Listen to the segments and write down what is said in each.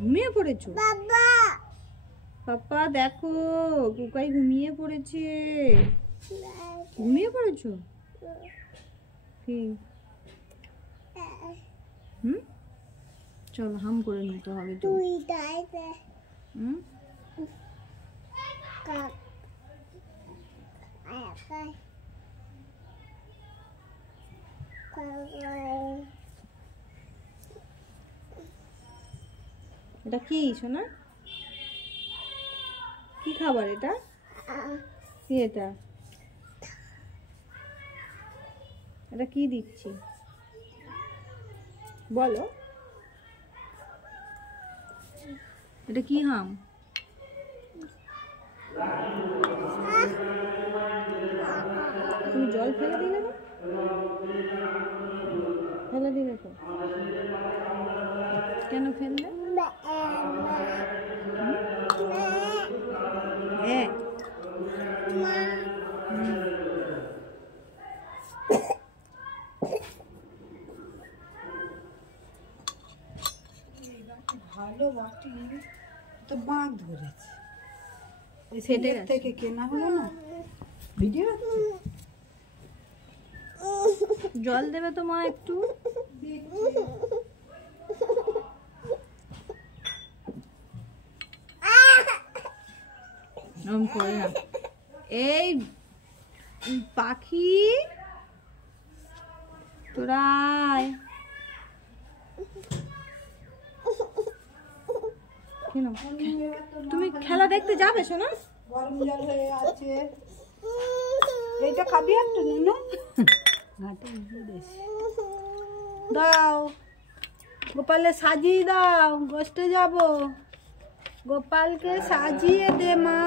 ঘুমিয়ে পড়েছো? পাপা দেখো কুকাই ঘুমিয়ে পড়েছে। ঘুমিয়ে পড়েছো? কি চলো হাম করে নিতে হবে তো। এটা কি সোনা? কি খাবার এটা? কি এটা? এটা কি দিচ্ছি বলো? এটা কি হাম? তুমি জল ফেলে দিলে না? ফেলে দিলে তো কেন ফেললে? হ্যাঁ ভালো বাটি তো বাঁক ধরেছে। ওই সেটের থেকে কেনা হলো না। ভিডিও জল দেবে তো মা একটু। করে না এই পাখি তোরাই তুমি খেলা দেখতে যাবে শোনা? গরম জল হয়ে আছে, এইটা খাবি একটু নুন দাও। গোপালে সাজিয়ে দাও, গোষ্ঠে যাব। গোপালকে সাজিয়ে দে মা,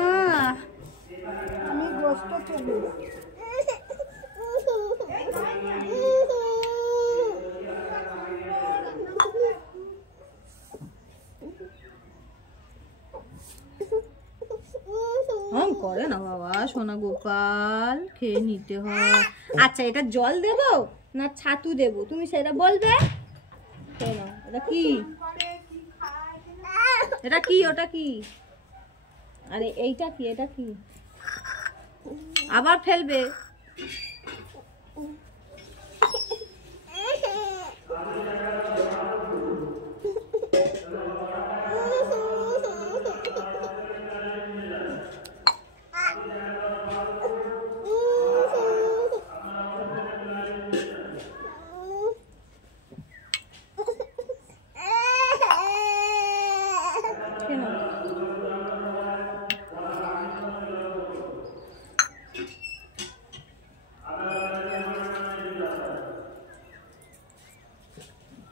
আমি গোষ্ঠ চলে যাব। করে না বাবা, সোনা গোপাল খেয়ে নিতে হয়। আচ্ছা এটা জল দেব না ছাতু দেব তুমি সেটা বলবে। এটা কি? এটা কি? ওটা কি? আরে এইটা কি? এটা কি? আবার ফেলবে।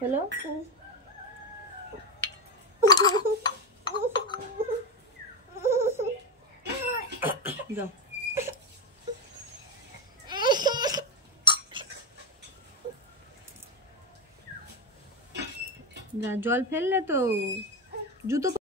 হ্যালো যাও জল ফেললে তো জুতো